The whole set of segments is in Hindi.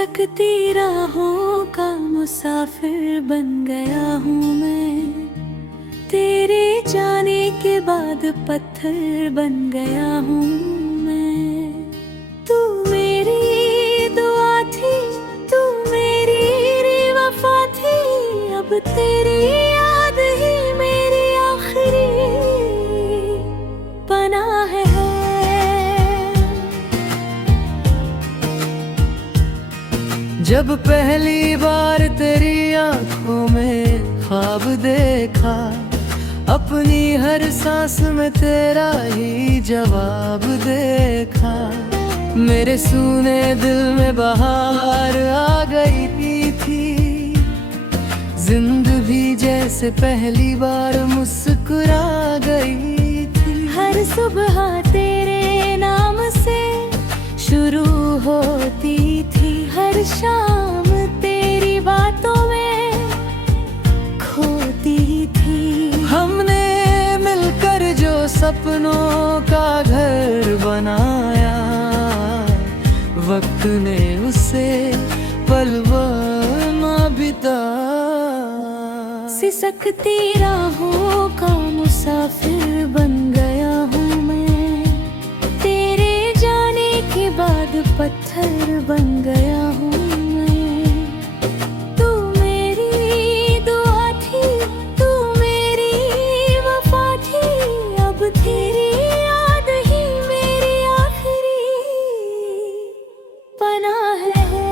सिसकती राहों का मुसाफिर बन गया हूँ मैं। तेरे जाने के बाद पत्थर बन गया हूँ मैं। तू मेरी दुआ थी, तू मेरी वफा थी, अब तेरी याद ही मेरी आखिरी पनाह है। जब पहली बार तेरी आंखों में ख्वाब देखा, अपनी हर सांस में तेरा ही जवाब देखा। मेरे सूने दिल में बहार आ गई थी, जिंदगी जैसे पहली बार मुस्कुरा गई थी। हर सुबह तेरे नाम से शुरू होती थी, हर शाम तेरी बातों में खोती थी। हमने मिलकर जो सपनों का घर बनाया, वक्त ने उसे पल-पल न बिताया। सिसकती राहों का मुसाफिर बन गया हूँ मैं। तेरे जाने के बाद पत्थर बन गया हूँ मैं। तू मेरी दुआ थी, तू मेरी वफा थी, अब तेरी याद ही मेरी आखिरी पनाह है।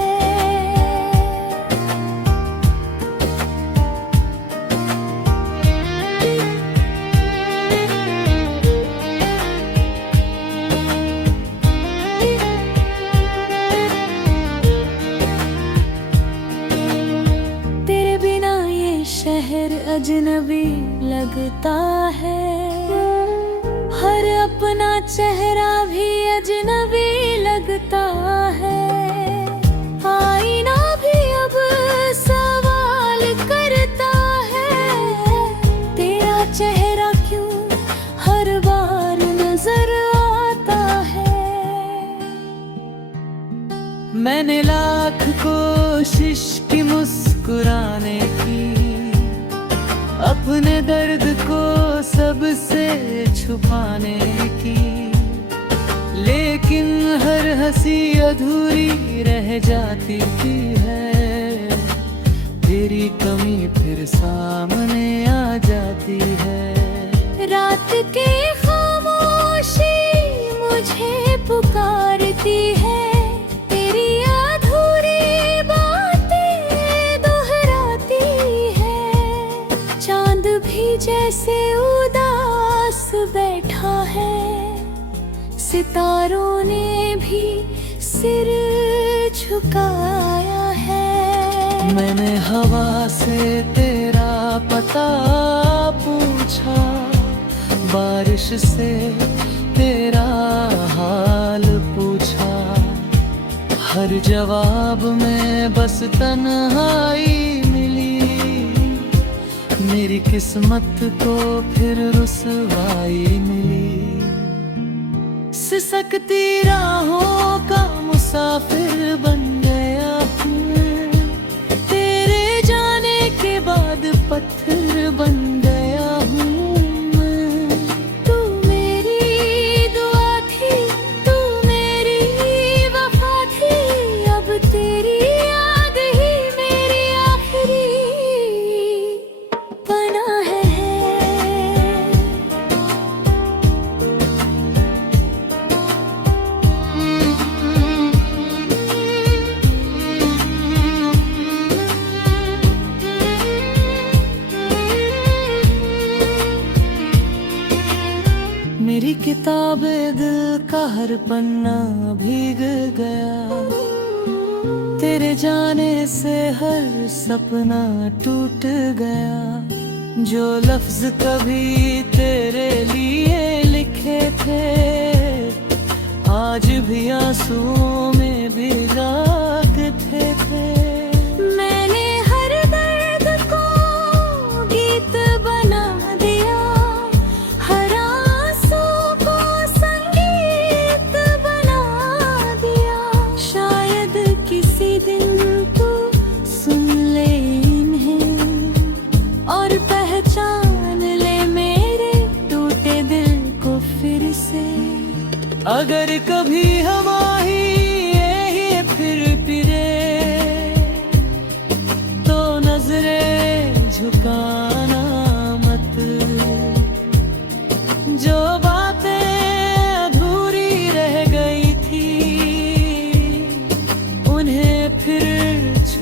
शहर अजनबी लगता है, हर अपना चेहरा भी अजनबी लगता है। आईना भी अब सवाल करता है, तेरा चेहरा क्यों हर बार नजर आता है। मैंने लाख कोशिश की मुस्कुराने की, अपने दर्द को सबसे छुपाने की, लेकिन हर हंसी अधूरी रह जाती है। तेरी कमी फिर सामने आ जाती है। रात की खामोशी मुझे पुकारती है, जैसे उदास बैठा है। सितारों ने भी सिर झुकाया है। मैंने हवा से तेरा पता पूछा, बारिश से तेरा हाल पूछा। हर जवाब में बस तन्हाई मिली, मेरी किस्मत को फिर रुसवाई मिली। सिसकती राहों का मुसाफिर बन गया हूँ, तेरे जाने के बाद पत्थर बन गया हूँ मैं। तू मेरी दुआ थी, तू मेरी वफा थी, अब तेरी याद ही मेरी आखिरी पनाह है। मेरी किताबे दिल का हर पन्ना भीग गया, तेरे जाने से हर सपना टूट गया। जो लफ्ज कभी तेरे लिए लिखे थे, आज भी आंसुओं में भिगाते थे। मैंने हर दर्द को गीत बना दिया, हर आंसू को संगीत बना दिया। शायद किसी दिन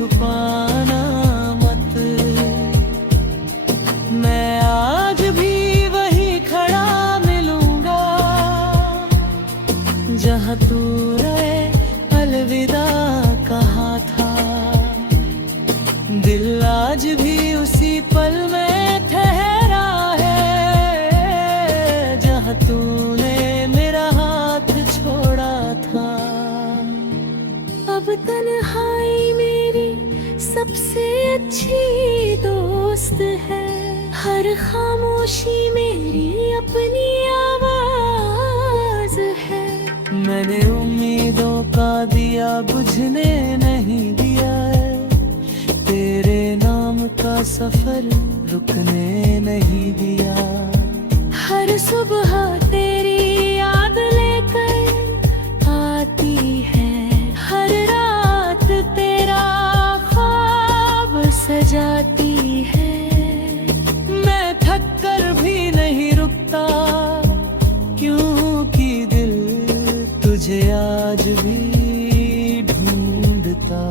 छुपाना मत। मैं आज भी वही खड़ा मिलूंगा जहाँ तूने अलविदा कहा था। दिल आज भी उसी पल में ठहरा है जहाँ तूने मेरा हाथ छोड़ा था। अब तन्हाई मेरी सबसे अच्छी दोस्त है, हर खामोशी मेरी अपनी आवाज है। मैंने उम्मीदों का दिया बुझने नहीं दिया है, तेरे नाम का सफर रुकने नहीं दिया। हर सुबह तेरी याद लेकर आती है, हर रात तेरा ख्वाब सजाती है। मैं थक कर भी नहीं रुकता क्योंकि दिल तुझे आज भी ढूंढता।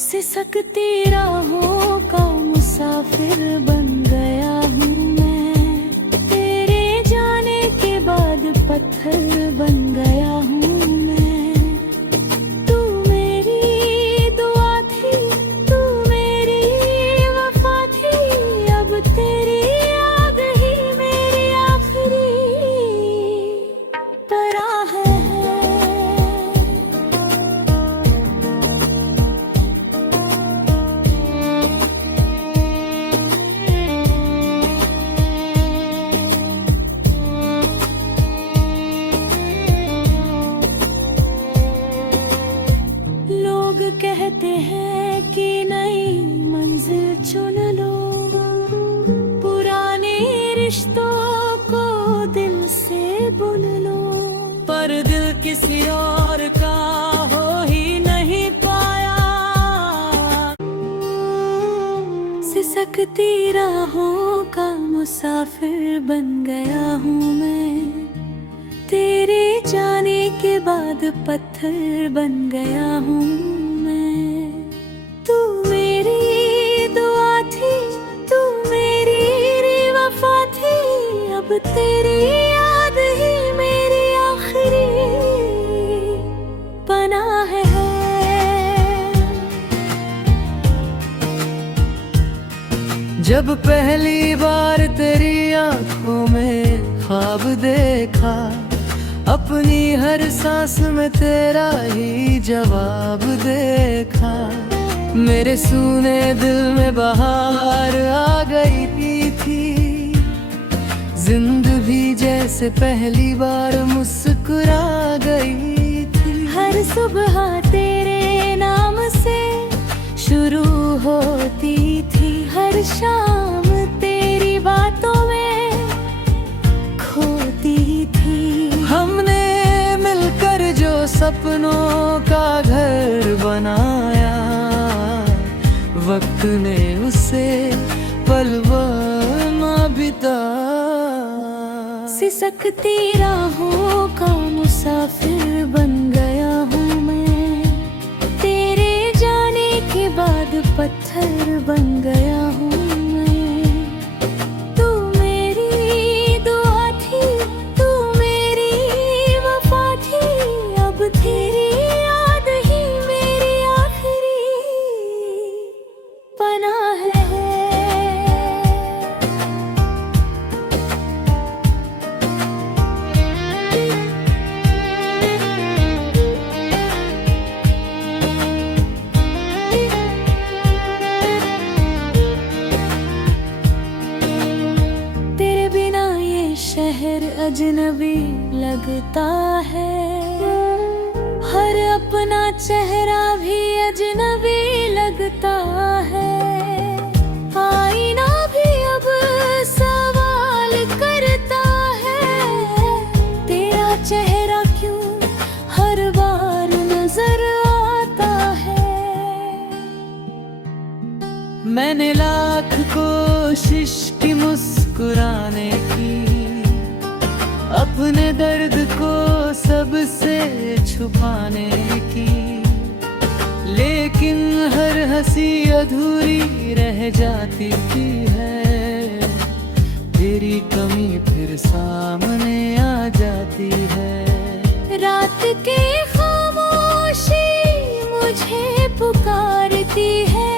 सिसकती राहों का मुसाफिर बन गया हूँ मैं, तेरे जाने के बाद पत्थर बन गया हूँ मैं। तू मेरी दुआ थी, तू मेरी वफा थी, अब तेरी याद ही मेरी आखिरी पराह है। कहते हैं कि नई मंजिल चुन लो, पुराने रिश्तों को दिल से बुन लो। पर दिल किसी और का हो ही नहीं पाया। सिसकती राहों का मुसाफिर बन गया हूँ मैं, तेरे जाने के बाद पत्थर बन गया हूँ मैं। तू मेरी दुआ थी, तू मेरी वफा थी, अब तेरी याद ही मेरी आखिरी पनाह है। जब पहली बार तेरी आंखों में ख्वाब देखा, अपनी हर सांस में तेरा ही जवाब देखा। मेरे सूने दिल में बहार आ गई थी, जिंदगी जैसे पहली बार मुस्कुरा गई थी। हर सुबह तेरे नाम से शुरू होती थी, हर शाम तेरी बातों में खोती थी। हमने मिलकर जो सपनों का घर बनाया, वक्त ने उसे पलवाना बिता। सिसकती राहों का मुसाफिर बन गया हूँ मैं, तेरे जाने के बाद पत्थर बन गया हूँ मैं। तू मेरी दुआ थी, तू मेरी वफा थी, अब तेरी याद ही मेरी आखिरी पनाह है। शहर अजनबी लगता है, हर अपना चेहरा भी अजनबी लगता है। आईना भी अब सवाल करता है, तेरा चेहरा क्यों हर बार नजर आता है। मैंने लाख कोशिश की मुस्कुराने की, अपने दर्द को सबसे छुपाने की, लेकिन लेकिन हर हंसी अधूरी रह जाती है। तेरी कमी फिर सामने आ जाती है। रात की खामोशी मुझे पुकारती है,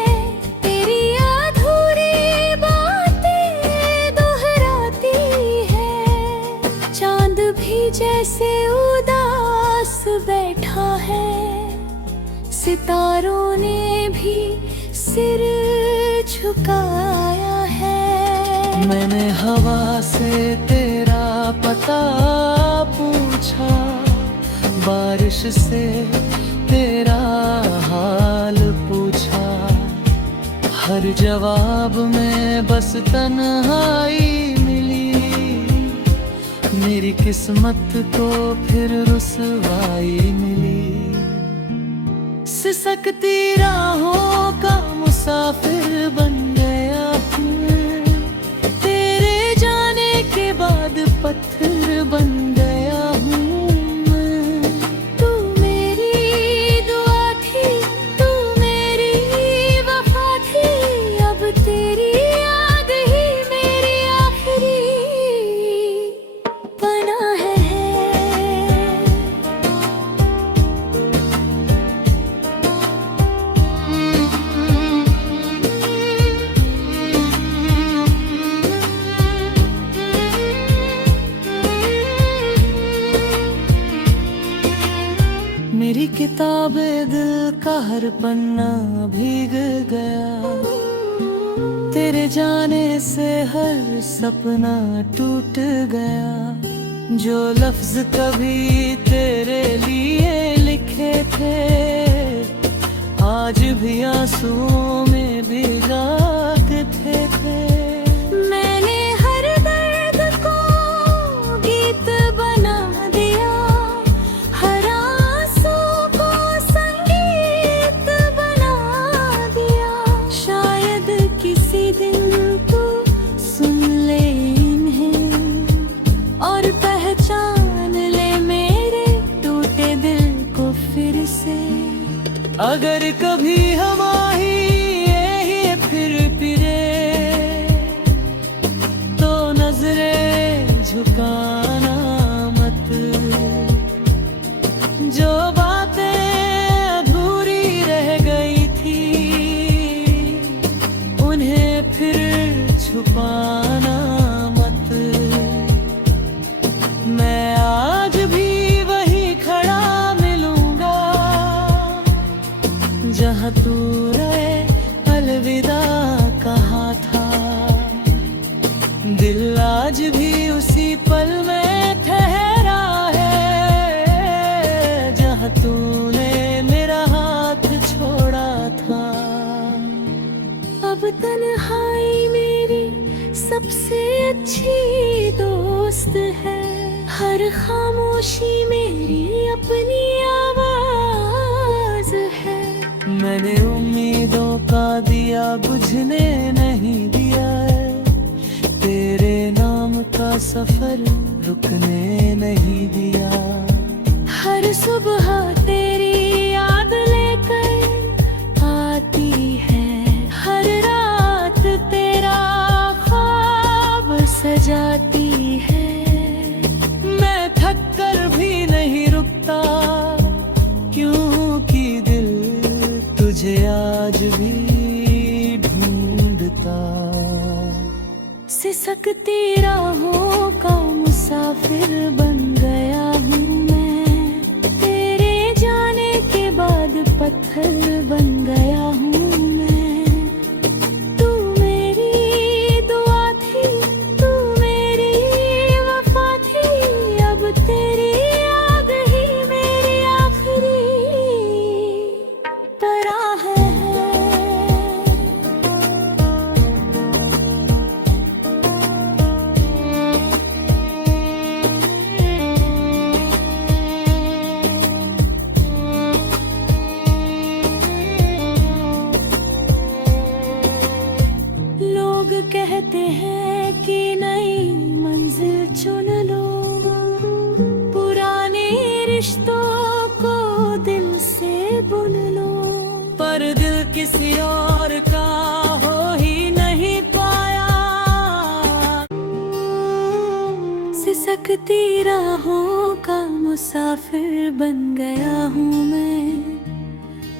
तेरी अधूरी बातें दोहराती है। चांद भी जैसे उदास बैठा है, सितारों ने भी सिर झुकाया है। मैंने हवा से तेरा पता पूछा, बारिश से तेरा हाल पूछा। हर जवाब में बस तन्हाई मिली, मेरी किस्मत को फिर रुसवाई मिली। सिसकती राहों का मुसाफिर बन गया हूँ, तेरे जाने के बाद पत्थर बन गया हूँ मैं। तू मेरी दुआ थी, तू मेरी वफा थी, अब तेरी याद ही मेरी आखिरी पनाह है। मेरी किताबे दिल का हर पन्ना भीग गया, तेरे जाने से हर सपना टूट गया। जो लफ्ज कभी तेरे लिए लिखे थे, आज भी आंसुओं में भिगाते थे। मैंने हर दर्द को गीत बना दिया, हर आंसू को संगीत बना दिया। शायद किसी दिन तू सुन ले इन्हें और पहचान ले मेरे टूटे दिल को फिर से। अगर कभी हम यही फिर फिरे, तो नजरें झुकाना मत। जो बातें अधूरी रह गई थी, उन्हें फिर छुपाना मत। मैं आज भी वही खड़ा मिलूंगा, जहाँ तूने अलविदा कहा था। दिल आज भी उसी पल में ठहरा है, जहाँ तूने मेरा हाथ छोड़ा था। अब तन्हाई मेरी सबसे अच्छी दोस्त है, हर खामोशी मेरी अपनी आवाज है। मैंने उम्मीदों का दिया बुझने नहीं दिया है, तेरे नाम का सफर रुकने नहीं दिया। हर सुबह तेरी याद लेकर आती है, हर रात तेरा ख्वाब सजाती है। मैं थक कर भी नहीं रुकता, क्योंकि दिल तुझे आज भी ढूंढता। सिसकती राहों का मुसाफिर बन गया हूँ मैं, तेरे जाने के बाद पत्थर बन गया हूँ मैं। तू मेरी दुआ थी, तू मेरी वफा थी, अब तेरी याद ही मेरी आखिरी पनाह है। सिसकती राहों का मुसाफिर बन गया हूँ मैं,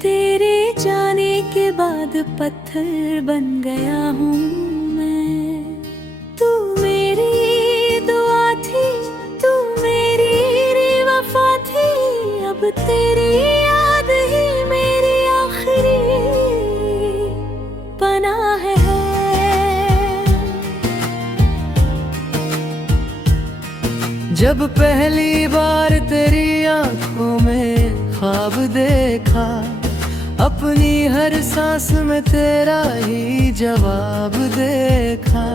तेरे जाने के बाद पत्थर बन गया हूँ मैं। तू मेरी दुआ थी, तू मेरी वफा थी, अब तेरी याद ही मेरी आखिरी पनाह है। जब पहली बार तेरी आंखों में ख्वाब देखा, अपनी हर सांस में तेरा ही जवाब देखा,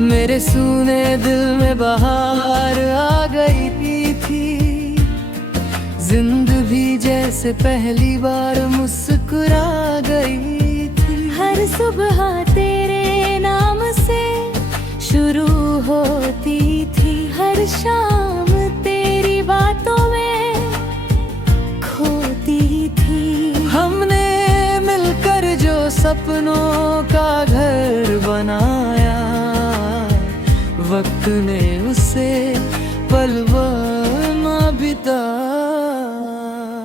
मेरे सूने दिल में बहार आ गई थी, जिंदगी जैसे पहली बार मुस्कुरा गई थी। हर सुबह तेरे नाम से शुरू होती थी, हर शाम तेरी बातों में खोती थी। हमने मिलकर जो सपनों का घर बनाया, वक्त ने उसे पलवाना बिता।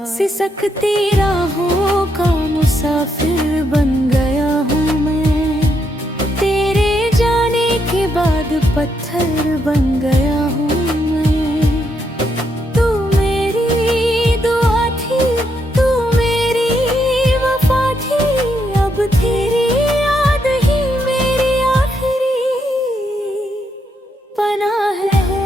सिसकती राहों का मुसाफिर बन गया हूँ मैं, तेरे जाने के बाद पत्थर बन गया हूँ मैं। तू मेरी दुआ थी, तू मेरी वफा थी, अब तेरी याद ही मेरी आखिरी पनाह है।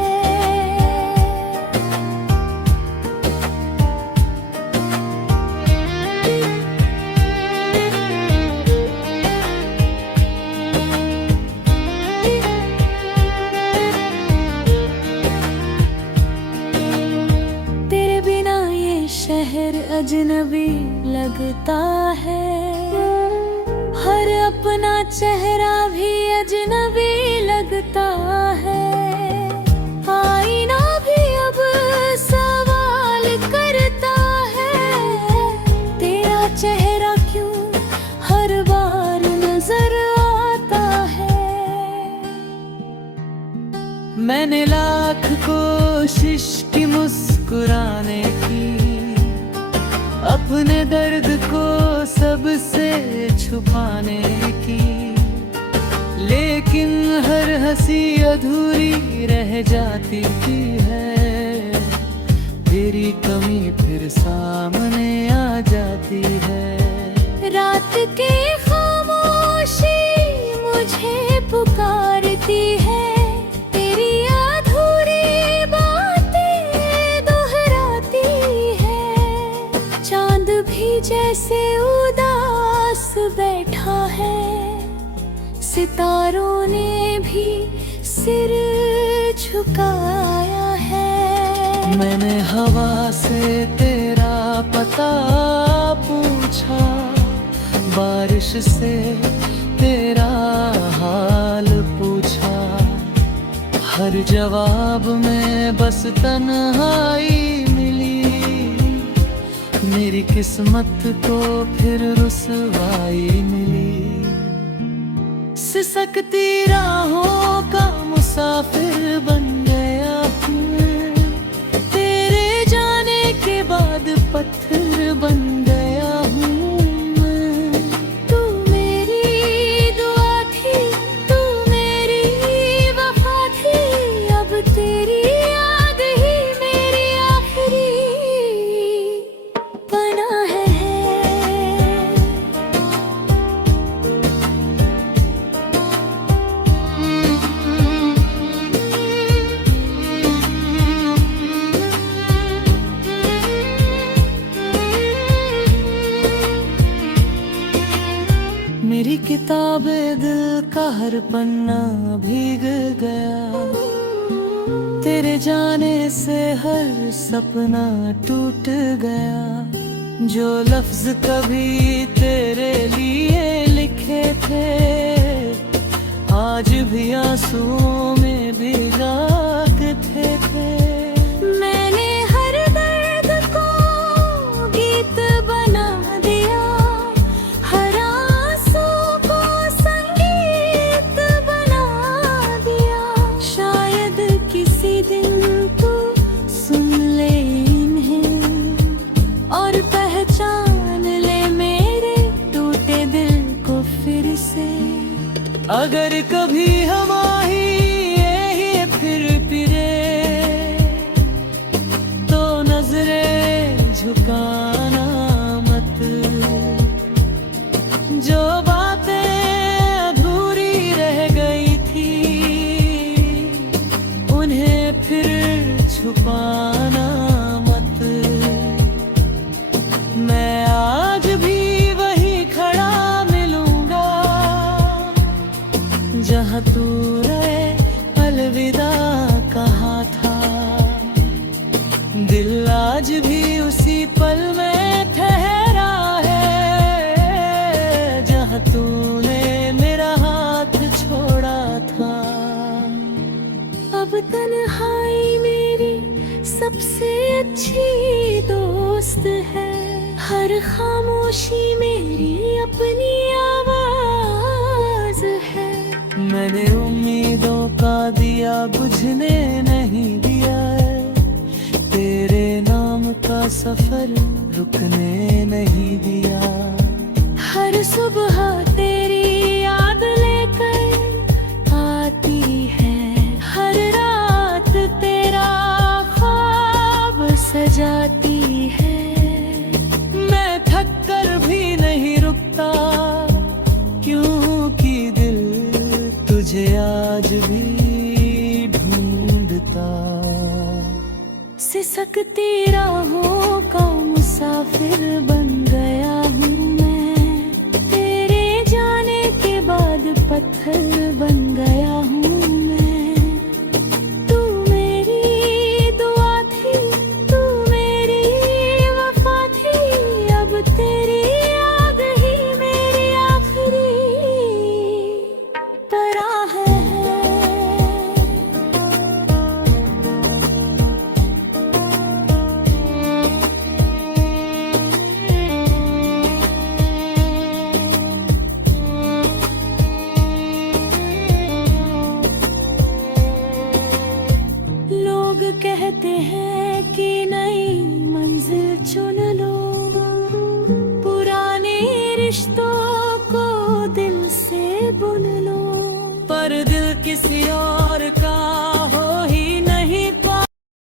शहर अजनबी लगता है, हर अपना चेहरा भी अजनबी लगता है। आईना भी अब सवाल करता है, तेरा चेहरा क्यों हर बार नजर आता है। मैंने लाख कोशिश की मुस्कुराने की, अपने दर्द को सबसे छुपाने की, लेकिन हर हंसी अधूरी रह जाती है, तेरी कमी फिर सामने आ जाती है। रात की खामोशी मुझे पुकारती है, तेरी अधूरी बातें दोहराती है। चांद भी जैसे उदास बैठा है, सितारों ने भी सिर झुकाया है। मैंने हवा से तेरा पता पूछा, बारिश से तेरा हाल पूछा, हर जवाब में बस तन्हाई मिली, मेरी किस्मत को फिर रुसवाई मिली। सिसकती राहों का मुसाफिर बन गया हूँ, तेरे जाने के बाद पत्थर बन गया हूँ मैं। तू मेरी दुआ थी, तू मेरी वफा थी, अब तेरी याद ही मेरी आखिरी पनाह है। मेरी किताबे दिल का हर पन्ना भीग गया, तेरे जाने से हर सपना टूट गया। जो लफ्ज कभी तेरे लिए लिखे थे, आज भी आंसुओं में भिगा के थे। मैंने हर दर्द को गीत बना दिया, हर आंसू को संगीत बना दिया। शायद किसी दिन जो बातें अधूरी रह गई थी उन्हें फिर छुपाना मत। मैं आज भी वही खड़ा मिलूंगा जहां तूने अलविदा कहा था। दिल आज भी उसी पल में ठहरा है जहां तूने मेरा हाथ छोड़ा था। अब तन्हाई मेरी सबसे अच्छी दोस्त है, हर खामोशी मेरी अपनी आवाज है। मैंने उम्मीदों का दिया बुझने नहीं दिया है, तेरे नाम का सफर रुकने नहीं दिया। हर सुबह तेरी याद लेकर आती है, हर रात तेरा ख्वाब सजाती है। मैं थक कर भी नहीं रुकता क्योंकि दिल तुझे आज भी ढूंढता। सिसकती राहों का मुसाफिर